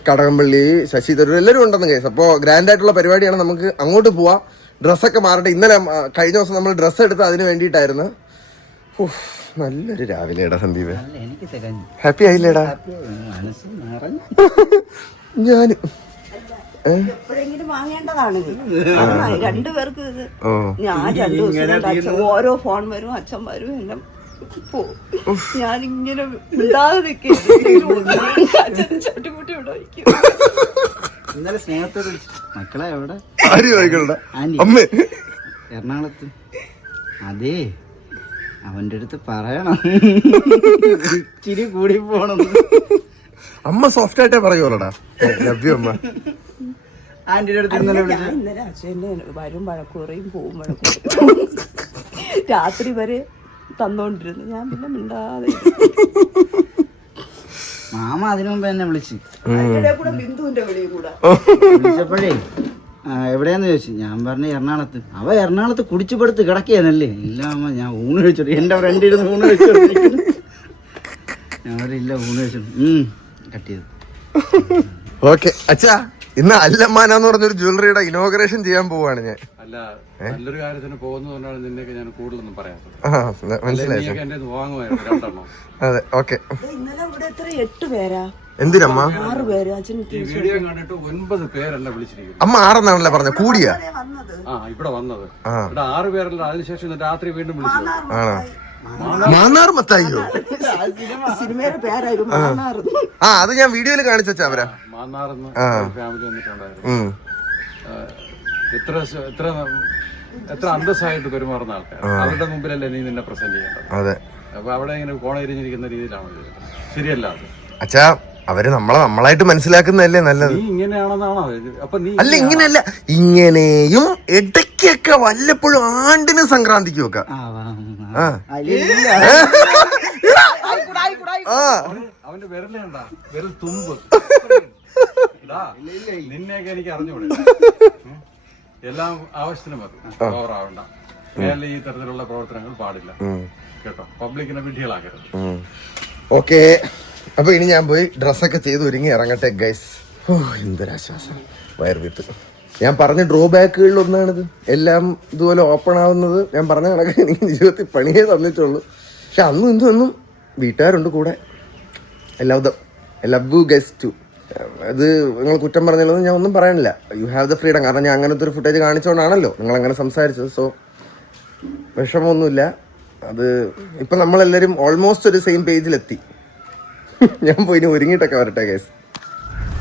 കടകംപള്ളി ശശി തരൂർ എല്ലാവരും ഉണ്ടെന്ന് കേസ്. അപ്പോൾ ഗ്രാൻഡ് ആയിട്ടുള്ള പരിപാടിയാണ് നമുക്ക് അങ്ങോട്ട് പോവാം. ഡ്രസ്സൊക്കെ മാറട്ടെ. ഇന്നലെ കഴിഞ്ഞ ദിവസം നമ്മൾ ഡ്രസ്സ് എടുത്ത് അതിന് വേണ്ടിയിട്ടായിരുന്നു. ഉഫ്, നല്ലൊരു രാവിലെടാ സന്ദീപ്. ഹാപ്പി ആയില്ലേടാ? മനസ്സ് നിറഞ്ഞു. ഞാനും. എപ്പോഴെങ്കിലും വാങ്ങേണ്ടതാണ്. ഇത് രണ്ടുപേർക്ക് ഇത്. ഓ. ഞാൻ രണ്ടു ദിവസം ഓരോ ഫോൺ വരും അച്ഛൻ വരും എല്ലാം. ഞാനിങ്ങനെ ഇന്നലെ സ്നേഹത്തോട്. മക്കളെ എവിടെ? അമ്മേ. എറണാകുളത്ത്. അതേ. അവന്റെ അടുത്ത് പറയണം. ഇച്ചിരി കൂടി പോണം. അമ്മ സോഫ്റ്റ് ആയിട്ടേ പറയുള്ളടാ. ലഭ്യ അമ്മ. ആന്റിയുടെ അടുത്ത് ഇന്നലെ വിളിച്ചു. ഇന്നലെ അച്ഛനെ വരും വഴക്കൂറയും പോവും വഴക്കുറയും രാത്രി വരെ തന്നോണ്ടിരുന്നു. ഞാൻ പിന്നെ മിണ്ടാതെ. മാമ അതിനു മുമ്പ് എന്നെ വിളിച്ച്. അതിന്റെ കൂടെ? ബിന്ദുവിന്റെ വെളിയും കൂടെ. വിളിച്ചപ്പോഴേ ആ, എവിടെയാന്ന് ചോദിച്ചു. ഞാൻ പറഞ്ഞു എറണാകുളത്ത്. അവ എറണാകുളത്ത് കുടിച്ചുപെടുത്ത് കിടക്കുകയാണല്ലേ. ഇല്ല അമ്മ ഞാൻ ഊണ് കഴിച്ചോളൂ എന്റെ ഫ്രണ്ട് ഇരുന്ന് ഊണ് കഴിച്ചോണ്ടിരിക്കുന്നു ഞാൻ ഇല്ല ഊണ് കഴിച്ചു ഉം കട്ട് ചെയ്തു. ഓക്കെ അച്ഛാ. ഇന്ന് അല്ലമ്മാന എന്ന് പറഞ്ഞൊരു ജ്വല്ലറിയുടെ ഇനോഗ്രേഷൻ ചെയ്യാൻ പോവാണ് ഞാൻ. അല്ല നല്ലൊരു കാര്യത്തിന് പോകുന്നതുകൊണ്ടാണ് നിന്നെയൊക്കെ ഞാൻ കൂടുതലൊന്നും പറയാത്തത് ആ മനസ്സിലായി അതെ ഓക്കെ. ഇന്നലെ ഇവിടെ എത്ര എട്ട് പേരാ? എന്തിനമ്മ? വീഡിയോ കണ്ടിട്ട് ഒൻപത് പേരല്ല വിളിച്ചിരിക്കുന്നു അമ്മ ആറെന്നാണല്ലേ പറഞ്ഞ? കൂടിയാ? വന്നത്. ആ ഇവിടെ വന്നത്. ഇവിടെ ആറ് പേരല്ല അതിനുശേഷം രാത്രി വീണ്ടും വിളിച്ചത്. ആണോ? മാന്നാർ. മത്തായിയോ സിനിമയുടെ പേരായിരുന്നു മാന്നാർ. ആ. അത് ഞാൻ വീഡിയോയിൽ കാണിച്ചാ അവരാ. മാന്നാർന്ന് ഫാമിലി വന്നിട്ടുണ്ടായിരുന്നു. എത്ര എത്ര എത്ര അന്തസ്സായിട്ട് പെരുമാറുന്ന ആൾക്കാർ അവരുടെ മുമ്പിലല്ലേ നീ നിന്നെ പ്രസന്റ് ചെയ്യേണ്ടത്. അതെ. അപ്പൊ അവിടെ ഇങ്ങനെ കോണയിരിഞ്ഞിരിക്കുന്ന രീതിയിലാണ് ശരിയല്ല അത്. അച്ഛാ അവർ നമ്മളെ നമ്മളായിട്ട് മനസ്സിലാക്കുന്നതല്ലേ നല്ലത്. അല്ല ഇങ്ങനെയല്ല. ഇങ്ങനെയും ഇടയ്ക്കൊക്കെ വല്ലപ്പോഴും ആണ്ടിന് സംക്രാന്തിക്കും ഒക്കെ ആ അവന്റെ വിരൽ തുമ്പ്. നിന്നെയൊക്കെ എനിക്ക് അറിഞ്ഞൂടെ എല്ലാം ആവശ്യത്തിന് മതി. ഓവറാവണ്ട മേലെ ഈ തരത്തിലുള്ള പ്രവർത്തനങ്ങൾ പാടില്ല. കേട്ടോ? പബ്ലിക്കിനെ വിഡ്ഢികളാക്കരുത്. ഓക്കെ അപ്പൊ ഇനി ഞാൻ പോയി ഡ്രസ്സൊക്കെ ചെയ്ത് ഒരുങ്ങി ഇറങ്ങട്ടെ ഗൈസ് ഓ എന്തൊരാശ്വാസം. വയർ വിത്ത്. ഞാൻ പറഞ്ഞ ഡ്രോ ഡ്രോബാക്കുകളിൽ ഒന്നാണിത്. എല്ലാം ഇതുപോലെ ഓപ്പൺ ആവുന്നത് ഞാൻ പറഞ്ഞ കണക്ക് എനിക്ക് ജീവിതത്തിൽ പണിയേ തന്നിട്ടുള്ളൂ. പക്ഷെ അന്നും ഇന്നും അന്നും വീട്ടുകാരുണ്ട് കൂടെ. ലവ് ദ ലവ് ഗൈസ് ടു അത് നിങ്ങൾ കുറ്റം പറഞ്ഞല്ലോ ഞാൻ ഒന്നും പറയാനില്ല. യു ഹാവ് ദ ഫ്രീഡം കാരണം ഞാൻ അങ്ങനത്തെ ഒരു ഫുട്ടേജ് കാണിച്ചുകൊണ്ടാണല്ലോ നിങ്ങൾ അങ്ങനെ സംസാരിച്ചത്. സോ വിഷമമൊന്നുമില്ല. അത് ഇപ്പം നമ്മളെല്ലാവരും ഓൾമോസ്റ്റ് ഒരു സെയിം പേജിലെത്തി ഞാൻ പോയി ഇനി ഒരുങ്ങിയിട്ടൊക്കെ വരട്ടെ ഗൈസ്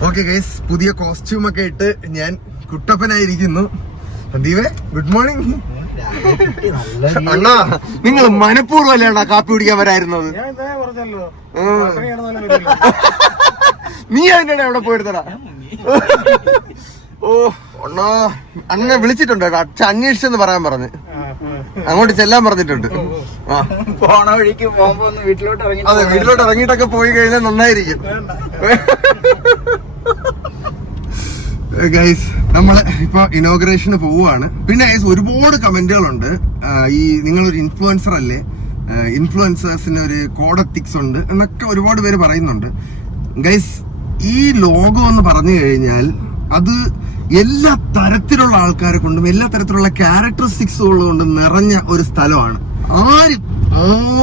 ഓക്കെ ഗൈസ് പുതിയ കോസ്റ്റ്യൂം ഒക്കെ ഇട്ട് ഞാൻ കുട്ടപ്പനായിരിക്കുന്നു. സന്ദീപേ ഗുഡ് മോർണിംഗ് അണ്ണാ നിങ്ങൾ മനഃപൂർവം അല്ലേടാ കാപ്പി കുടിക്കാൻ വരായിരുന്നത്. നീ അതിന്റെ അവിടെ എവിടെ പോയിരുന്നടാ ഓ അണ്ണാ അങ്ങനെ വിളിച്ചിട്ടുണ്ട്? കേട്ടോ അച്ഛൻ അന്വേഷിച്ചെന്ന് പറയാൻ പറഞ്ഞ്. അങ്ങോട്ട് ചെല്ലാൻ പറഞ്ഞിട്ടുണ്ട്. പോണ വഴിക്ക് പോകുമ്പോ ഒന്ന് വീട്ടിലോട്ട് ഇറങ്ങി അതെ വീട്ടിലോട്ട് ഇറങ്ങിയിട്ടൊക്കെ പോയി കഴിഞ്ഞാൽ നന്നായിരിക്കും. ഗൈസ് നമ്മൾ ഇപ്പൊ ഇനോഗ്രേഷന് പോവുകയാണ് പിന്നെ ഗൈസ് ഒരുപാട് കമന്റുകളുണ്ട്. ഈ നിങ്ങളൊരു ഇൻഫ്ലുവൻസർ അല്ലേ? ഇൻഫ്ലുവൻസേഴ്സിന് ഒരു കോഡ് എത്തിക്സ് ഉണ്ട് എന്നൊക്കെ ഒരുപാട് പേര് പറയുന്നുണ്ട്. ഗൈസ് ഈ ലോകം എന്ന് പറഞ്ഞു കഴിഞ്ഞാൽ അത് എല്ലാ തരത്തിലുള്ള ആൾക്കാരെ കൊണ്ടും എല്ലാ തരത്തിലുള്ള ക്യാരക്ടറിസ്റ്റിക്സ് കൊണ്ടും നിറഞ്ഞ ഒരു സ്ഥലമാണ്. ആരും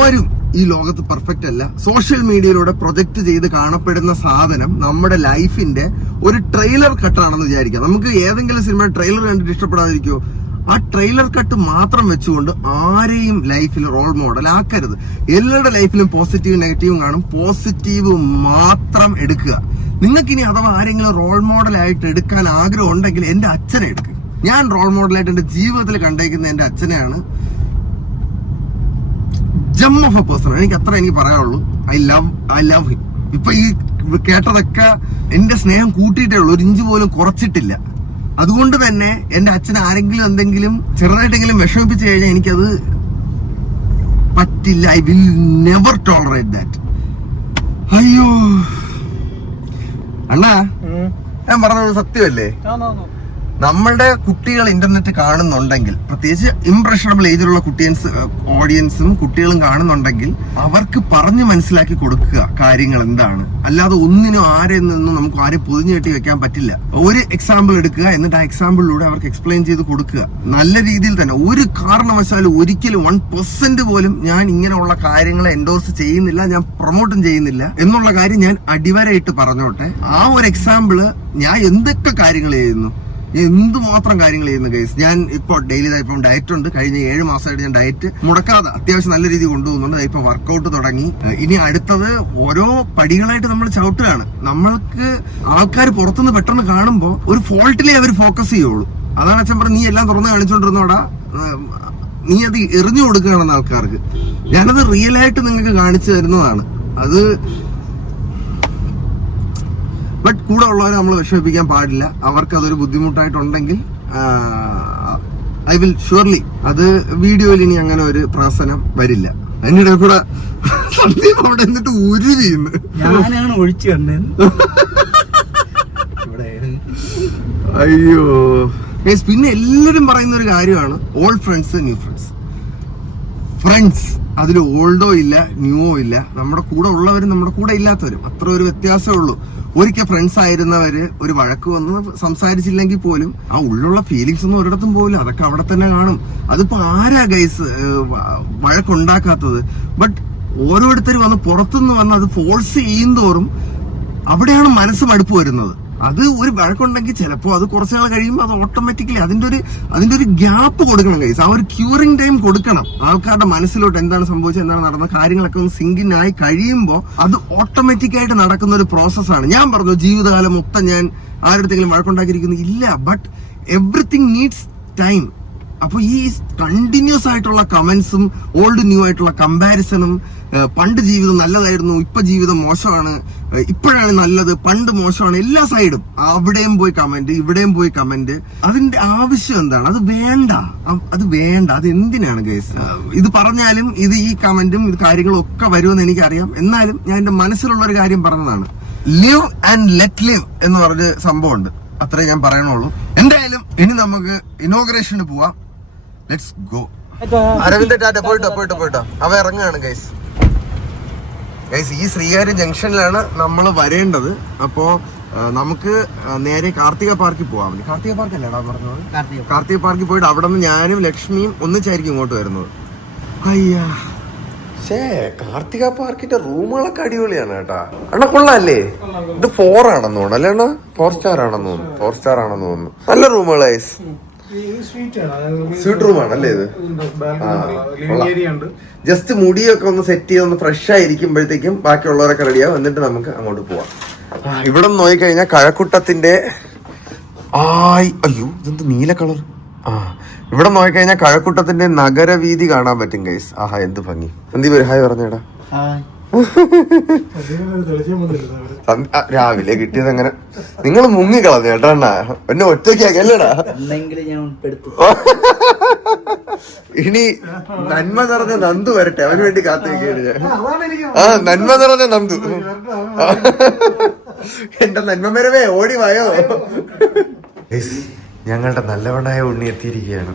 ആരും ഈ ലോകത്ത് പെർഫെക്റ്റ് അല്ല. സോഷ്യൽ മീഡിയയിലൂടെ പ്രൊജക്ട് ചെയ്ത് കാണപ്പെടുന്ന സാധനം നമ്മുടെ ലൈഫിന്റെ ഒരു ട്രെയിലർ കട്ടാണെന്ന് വിചാരിക്കാം. നമുക്ക് ഏതെങ്കിലും സിനിമ ട്രെയിലർ കണ്ടിട്ട് ഇഷ്ടപ്പെടാതിരിക്കുമോ ആ ട്രെയിലർ കട്ട് മാത്രം വെച്ചുകൊണ്ട് ആരെയും ലൈഫിൽ റോൾ മോഡൽ ആക്കരുത്. എല്ലാവരുടെ ലൈഫിലും പോസിറ്റീവും നെഗറ്റീവും കാണും. പോസിറ്റീവ് മാത്രം എടുക്കുക. നിങ്ങൾക്ക് ഇനി അഥവാ ആരെങ്കിലും റോൾ മോഡലായിട്ട് എടുക്കാൻ ആഗ്രഹം ഉണ്ടെങ്കിൽ എന്റെ അച്ഛനെ എടുക്കുക ഞാൻ റോൾ മോഡലായിട്ട് എന്റെ ജീവിതത്തിൽ കണ്ടേക്കുന്ന എന്റെ അച്ഛനെയാണ് ജം ഓഫ് എ പേഴ്സൺ എനിക്ക് അത്ര എനിക്ക് പറയാനുള്ളൂ. I love I love him ഇപ്പൊ ഈ കേട്ടതൊക്കെ എന്റെ സ്നേഹം കൂട്ടിയിട്ടേ ഉള്ളൂ. ഒരു ഇഞ്ച് പോലും കുറച്ചിട്ടില്ല. അതുകൊണ്ട് തന്നെ എന്റെ അച്ഛൻ ആരെങ്കിലും എന്തെങ്കിലും ചെറുതായിട്ടെങ്കിലും വിഷമിപ്പിച്ചു കഴിഞ്ഞാൽ എനിക്കത് പറ്റില്ല. I will never tolerate that അയ്യോ. അണ്ണാ ഞാൻ പറഞ്ഞത് സത്യമല്ലേ? നമ്മളുടെ കുട്ടികൾ ഇന്റർനെറ്റ് കാണുന്നുണ്ടെങ്കിൽ പ്രത്യേകിച്ച് ഇംപ്രഷണബിൾ ഏജിലുള്ള കുട്ടിയൻസ് ഓഡിയൻസും കുട്ടികളും കാണുന്നുണ്ടെങ്കിൽ അവർക്ക് പറഞ്ഞു മനസ്സിലാക്കി കൊടുക്കുക കാര്യങ്ങൾ എന്താണ്. അല്ലാതെ ഒന്നിനും ആരെ നിന്നും നമുക്ക് ആരെയും പൊതിഞ്ഞു കെട്ടി വെക്കാൻ പറ്റില്ല. ഒരു എക്സാമ്പിൾ എടുക്കുക എന്നിട്ട് ആ എക്സാമ്പിളിലൂടെ അവർക്ക് എക്സ്പ്ലെയിൻ ചെയ്ത് കൊടുക്കുക. നല്ല രീതിയിൽ തന്നെ ഒരു കാരണവശാലും ഒരിക്കലും വൺ പെർസെന്റ് പോലും ഞാൻ ഇങ്ങനെയുള്ള കാര്യങ്ങളെ എൻഡോഴ്സ് ചെയ്യുന്നില്ല ഞാൻ പ്രൊമോട്ടും ചെയ്യുന്നില്ല എന്നുള്ള കാര്യം ഞാൻ അടിവരയിട്ട് പറഞ്ഞോട്ടെ. ആ ഒരു എക്സാമ്പിൾ ഞാൻ എന്തൊക്കെ കാര്യങ്ങൾ ചെയ്യുന്നു? എന്തുമാത്രം കാര്യങ്ങൾ ചെയ്യുന്നു ഗൈസ് ഞാൻ ഇപ്പോൾ ഡെയിലി ഇപ്പം ഡയറ്റ് ഉണ്ട്. കഴിഞ്ഞ ഏഴ് മാസമായിട്ട് ഞാൻ ഡയറ്റ് മുടക്കാതെ അത്യാവശ്യം നല്ല രീതി കൊണ്ടുപോകുന്നുണ്ട്. ഇപ്പൊ വർക്കൗട്ട് തുടങ്ങി. ഇനി അടുത്തത് ഓരോ പടികളായിട്ട് നമ്മൾ ചവിട്ടുകയാണ്. നമ്മൾക്ക് ആൾക്കാർ പുറത്തുനിന്ന് പെട്ടെന്ന് കാണുമ്പോൾ ഒരു ഫോൾട്ടിലേ അവർ ഫോക്കസ് ചെയ്യുള്ളൂ. അതാണ് അച്ഛൻ പറഞ്ഞ നീ എല്ലാം തുറന്ന് കാണിച്ചുകൊണ്ടിരുന്നോടാ നീ അത് എറിഞ്ഞു കൊടുക്കുകയാണെന്ന് ആൾക്കാർക്ക്. ഞാനത് റിയൽ ആയിട്ട് നിങ്ങൾക്ക് കാണിച്ചു തരുന്നതാണ്. അത് ബട്ട് കൂടെ ഉള്ളവരെ നമ്മൾ വിഷമിപ്പിക്കാൻ പാടില്ല. അവർക്ക് അതൊരു ബുദ്ധിമുട്ടായിട്ടുണ്ടെങ്കിൽ ഐ വിൽ ഷുവർലി അത് വീഡിയോയിൽ ഇനി അങ്ങനെ ഒരു പ്രാസനം വരില്ല. അതിനിടെ കൂടെ സന്ദീപ് അവിടെ എന്നിട്ട് ഉരുവിന്ന് ഞാനാണ് ഒഴിച്ചു കണ്ടത് അയ്യോ. പിന്നെ എല്ലാരും പറയുന്ന ഒരു കാര്യമാണ്. Old friends new friends friends അതിൽ ഓൾഡോ ഇല്ല ന്യൂവോ ഇല്ല. നമ്മുടെ കൂടെ ഉള്ളവരും നമ്മുടെ കൂടെ ഇല്ലാത്തവരും. അത്ര ഒരു വ്യത്യാസമേ ഉള്ളൂ. ഒരിക്കൽ ഫ്രണ്ട്സ് ആയിരുന്നവര് ഒരു വഴക്ക് വന്ന് സംസാരിച്ചില്ലെങ്കിൽ പോലും ആ ഉള്ളിലുള്ള ഫീലിങ്സ് ഒന്നും ഒരിടത്തും പോലും അതൊക്കെ അവിടെ തന്നെ കാണും. അതിപ്പോ ആരാ ഗൈസ് വഴക്കുണ്ടാക്കാത്തത്? ബട്ട് ഓരോരുത്തർ വന്ന് പുറത്തുനിന്ന് വന്ന് അത് ഫോഴ്സ് ചെയ്യും തോറും അവിടെയാണ് മനസ്സ് മടുപ്പ് വരുന്നത്. അത് ഒരു വഴക്കുണ്ടെങ്കിൽ ചിലപ്പോൾ അത് കുറച്ച് നാൾ കഴിയുമ്പോൾ അത് ഓട്ടോമാറ്റിക്കലി അതിന്റെ ഒരു അതിന്റെ ഒരു ഗ്യാപ്പ് കൊടുക്കണം കൈസ് ആ ഒരു ക്യൂറിംഗ് ടൈം കൊടുക്കണം. ആൾക്കാരുടെ മനസ്സിലോട്ട് എന്താണ് സംഭവിച്ചത് എന്താണ് നടന്ന കാര്യങ്ങളൊക്കെ ഒന്ന് സിങ്കിനായി കഴിയുമ്പോൾ അത് ഓട്ടോമാറ്റിക്കായിട്ട് നടക്കുന്ന ഒരു പ്രോസസ്സാണ് ഞാൻ പറഞ്ഞു ജീവിതകാലം മൊത്തം ഞാൻ ആരുടെ അടുത്തെങ്കിലും വഴക്കുണ്ടാക്കിയിരിക്കുന്നു? ഇല്ല ബട്ട് എവറിത്തിങ് നീഡ്സ് ടൈം അപ്പൊ ഈ കണ്ടിന്യൂസ് ആയിട്ടുള്ള കമന്റ്സും ഓൾഡ് ന്യൂ ആയിട്ടുള്ള കമ്പാരിസണും പണ്ട് ജീവിതം നല്ലതായിരുന്നു ഇപ്പൊ ജീവിതം മോശമാണ് ഇപ്പോഴാണ് നല്ലത് പണ്ട് മോശമാണ് എല്ലാ സൈഡും അവിടെയും പോയി കമന്റ് ഇവിടെയും പോയി കമന്റ് അതിന്റെ ആവശ്യം എന്താണ്? അത് വേണ്ട. അത് വേണ്ട. അത് എന്തിനാണ് ഗേസ് ഇത് പറഞ്ഞാലും ഇത് ഈ കമന്റും ഇത് കാര്യങ്ങളും ഒക്കെ വരുമെന്ന് എനിക്കറിയാം. എന്നാലും ഞാൻ എന്റെ മനസ്സിലുള്ള ഒരു കാര്യം പറഞ്ഞതാണ്. ലിവ് ആൻഡ് ലെറ്റ് ലിവ് എന്ന് പറഞ്ഞ സംഭവമുണ്ട്. അത്രേ ഞാൻ പറയണുള്ളൂ. എന്തായാലും ഇനി നമുക്ക് ഇനോഗ്രേഷന് പോവാം. ലെറ്റ്സ് ഗോ അരവിന്ദ് ടാറ്റ പോയിട്ടോ പോയിട്ടോ പോയിട്ടോ. അവ ഇറങ്ങുകയാണ് ഗൈസ് ഗൈസ് ഈ ശ്രീകാര്യം ജംഗ്ഷനിലാണ് നമ്മൾ വരേണ്ടത്. അപ്പോ നമുക്ക് നേരെ കാർത്തിക പാർക്കിൽ പോകാം മതി കാർത്തിക പാർക്ക് അല്ലേടാ പറഞ്ഞത്? കാർത്തിക പാർക്കിൽ പോയിട്ട് അവിടെ നിന്ന് ഞാനും ലക്ഷ്മിയും ഒന്നിച്ചായിരിക്കും ഇങ്ങോട്ട് വരുന്നത്. അയ്യാ. ഷേ കാർത്തിക പാർക്കിന്റെ റൂമുകളൊക്കെ അടിപൊളിയാണ് കേട്ടാ. അണ്ണ കൊള്ളാല്ലേ? ഇത് ഫോർ ആണെന്ന് തോന്നുന്നു അല്ലേ അണ്ണ? ഫോർ സ്റ്റാർ ആണെന്ന് തോന്നുന്നു ഫോർ സ്റ്റാർ ആണെന്ന് തോന്നുന്നു. നല്ല റൂമുകൾ സ്വീറ്റ് റൂം ആണല്ലേ ഇത്? ജസ്റ്റ് മുടിയൊക്കെ ഒന്ന് സെറ്റ് ചെയ്ത് ഒന്ന് ഫ്രഷ് ആയിരിക്കുമ്പോഴത്തേക്കും ബാക്കിയുള്ളവരൊക്കെ റെഡിയാവും എന്നിട്ട് നമുക്ക് അങ്ങോട്ട് പോവാം. ആ, ഇവിടെ നിന്ന് നോക്കിക്കഴിഞ്ഞാൽ കഴക്കൂട്ടത്തിന്റെ ആയ് അയ്യോ ഇതെന്ത് നീല കളർ ആ ഇവിടെ നോക്കിക്കഴിഞ്ഞാൽ കഴക്കൂട്ടത്തിന്റെ നഗരവീതി കാണാൻ പറ്റും ഗൈസ് ആഹാ എന്ത് ഭംഗി. എന്തി ഹായ് പറഞ്ഞേടാ. രാവിലെ കിട്ടിയത് അങ്ങനെ. നിങ്ങൾ മുങ്ങിക്കളഞ്ഞു കേട്ടോ അണ്ണാ. എന്നെ ഒറ്റയ്ക്കാക്കല്ലടാ ഇനി നന്മ നിറഞ്ഞ നന്ദു വരട്ടെ. അവന് വേണ്ടി കാത്തിരിക്കുകയാണ് ഞാൻ. ആ നന്മ നിറഞ്ഞ നന്ദു. എന്റെ നന്മ വരവേ ഓടി വായോ. ഞങ്ങളുടെ നല്ലവനായ ഉണ്ണി എത്തിയിരിക്കുകയാണ്.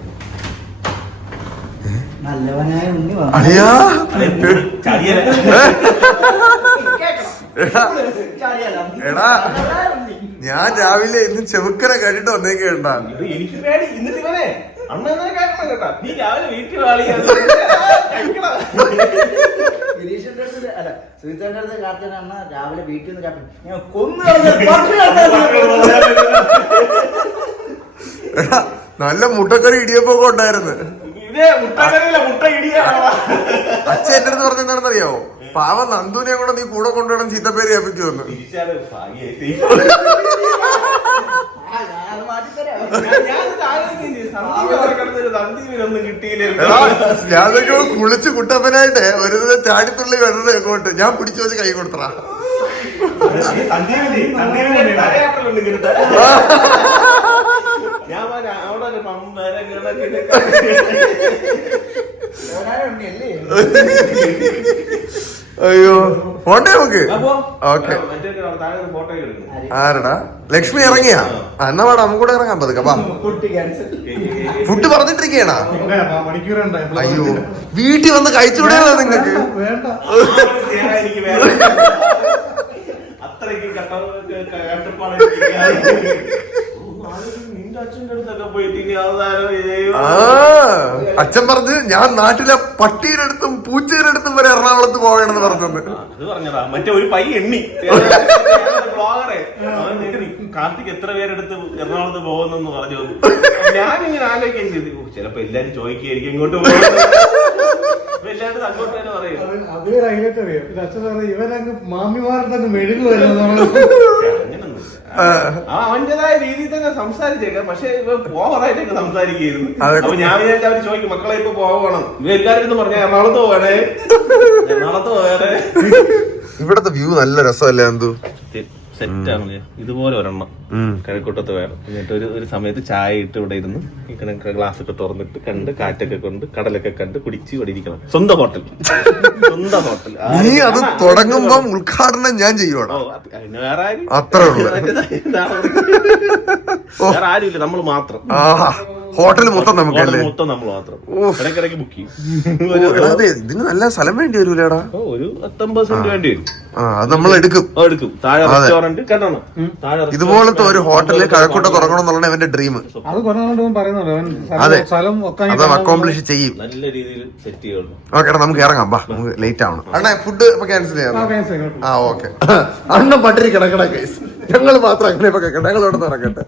നല്ലവനായ ഉണ്ണി വാ. അളിയാ. എടാ. ഞാൻ രാവിലെ ഇന്ന് ചെവുക്കര കഴിഞ്ഞിട്ട് വന്നേക്കേണ്ട എനിക്ക് പേടി ഇന്നിട്ട് ഇവനെ അണ്ണ എന്നാ കേട്ടാ. നീ രാവിലെ വീട്ടിൽ വാളിയാ ഗിരീഷിന്റെ അടുത്ത് അല്ല സുഹൃത്തിന്റെ അടുത്ത് കാർത്തിക അണ്ണ രാവിലെ വീട്ടിൽ നിന്ന് കാപ്പി ഞാൻ കൊന്നു കളഞ്ഞു, കൊന്നു നല്ല മുട്ടക്കറി ഇടിയപ്പൊക്കെ ഉണ്ടായിരുന്നു. ഇതേ പറഞ്ഞ മുട്ട ഇടിയാണ് അച്ഛൻ എന്റെ അടുത്ത് പറഞ്ഞെന്താണെന്നറിയാവോ പാവം നന്ദുവിനെ കൂടെ നീ കൂടെ കൊണ്ടുപോകണം ചീത്തപ്പേര് ഏൽപ്പിക്കുമെന്ന് ഞാനൊക്കെ കുളിച്ച് കുട്ടപ്പനായിട്ട് ഒരു ദിവസം ചാടിത്തുള്ളി വരണേ അങ്ങോട്ട്. ഞാൻ പിടിച്ചു വെച്ച് കൈ കൊടുത്തടാ സന്ദീപിന്റെ സന്ദീപിന്റെ തലയാട്ടലുണ്ട് ഇങ്ങനത്തെ ഞാൻ പറഞ്ഞ അവിടെ ഒരു പമ്പര കിടക്കിട്ട് നല്ലവനായ ഉണ്ണിയല്ലേ? അയ്യോ പോട്ടെ നമുക്ക്? ഓക്കെ. ഫോട്ടോ ആരടാ? ലക്ഷ്മി ഇറങ്ങിയാ? എന്നാ പാടാ നമുക്ക് കൂടെ ഇറങ്ങാൻ പതുക്കെ വാ. ഫുഡ് പറഞ്ഞിട്ടിരിക്കണാ അയ്യോ വീട്ടിൽ വന്ന് കഴിച്ചുകൂടെ നിങ്ങക്ക് അത്രയ്ക്ക് അച്ഛൻ പറഞ്ഞ് ഞാൻ നാട്ടിലെ പട്ടിയുടെ അടുത്തും പൂച്ചയുടെ അടുത്തും വരെ എറണാകുളത്ത് പോകണമെന്ന് പറഞ്ഞത് അത് പറഞ്ഞതാ. മറ്റേ ഒരു പൈ എണ്ണി. ബ്ലോഗറെ കാർത്തിക് എത്ര പേരെടുത്ത് എറണാകുളത്ത് പോകുന്നെന്ന് പറഞ്ഞു ഞാനിങ്ങനെ ആലോചിക്കുകയും ചെയ്തു. "ഓ, ചിലപ്പോ എല്ലാരും ചോദിക്കുകയായിരിക്കും ഇങ്ങോട്ട് പോകുന്നത്. അപ്പൊ എല്ലാവരും അങ്ങോട്ട് തന്നെ പറയും. അത് ഹൈലൈറ്റ് അറിയാം. അച്ഛൻ പറഞ്ഞു ഇവരങ്ങ് മാമിമാരുടെ അങ്ങ് മെഴുകു വരുന്നത് പക്ഷെ അങ്ങനൊന്നുമില്ല. ആ അവന്റേതായ രീതിയിൽ തന്നെ സംസാരിച്ചേക്കാം. പക്ഷെ ഓവറായിട്ടൊക്കെ അതെ. അപ്പൊ ഞാൻ വിചാരിച്ച അവർ ചോദിക്കും മക്കളെ ഇപ്പൊ പോവണം? ഇവ എല്ലാരും പറഞ്ഞ എറണാകുളത്ത് പോകണേ എറണാകുളത്ത് പോകണേ ഇവിടത്തെ വ്യൂ നല്ല രസമല്ലേ എന്തു സെറ്റ് ആണ്. ഇതുപോലെ ഒരെണ്ണം കിഴക്കൂട്ടത്ത് വേണം എന്നിട്ട് ഒരു ഒരു സമയത്ത് ചായ ഇട്ട് ഇവിടെ ഇരുന്ന് ഇങ്ങനെ ഗ്ലാസ് ഒക്കെ തുറന്നിട്ട് കണ്ട് കാറ്റൊക്കെ കൊണ്ട് കടലൊക്കെ കണ്ട് കുടിച്ച് ഇവിടെ ഇരിക്കണം. സ്വന്തം ഹോട്ടൽ. സ്വന്തം ഹോട്ടൽ. നീ അത് തുടങ്ങുമ്പം ഉദ്ഘാടനം ഞാൻ അതിന് വേറെ ആരും അത്രേ വേറെ ആരുമില്ല നമ്മൾ മാത്രം. ഹോട്ടൽ മൊത്തം നമ്മൾ മാത്രം. ഇടയ്ക്കിടയ്ക്ക് ബുക്ക് ചെയ്യും. ഇതിന് നല്ല സ്ഥലം വേണ്ടി വരൂലേടാ. ഒരു പത്തൊമ്പത് സെന്റ് വേണ്ടി വരും. ആ അത് നമ്മൾ എടുക്കും. എടുക്കും. താഴെ റെസ്റ്റോറന്റ് ഇതുപോലത്തെ ഒരു ഹോട്ടലിൽ കഴക്കൂട്ട തുറക്കണം എന്നുള്ള എന്റെ ഡ്രീം അത് അതെ. അത് അക്കോംപ്ലിഷ് ചെയ്യും. നല്ല രീതിയിൽ സെറ്റ് ചെയ്യുള്ളൂ. ഓക്കെ എടാ നമുക്ക് ഇറങ്ങാം. ബാ നമുക്ക് ലേറ്റ് ആവണം. അണ്ണാ ഫുഡ് ഇപ്പൊ ക്യാൻസൽ ചെയ്യാം. ആ ഓക്കെ അണ്ണ പട്ടിരി കിടക്കണ കേസ് ഞങ്ങൾ മാത്രം അങ്ങനെ ഇപ്പൊ ഇവിടെ നടക്കട്ടെ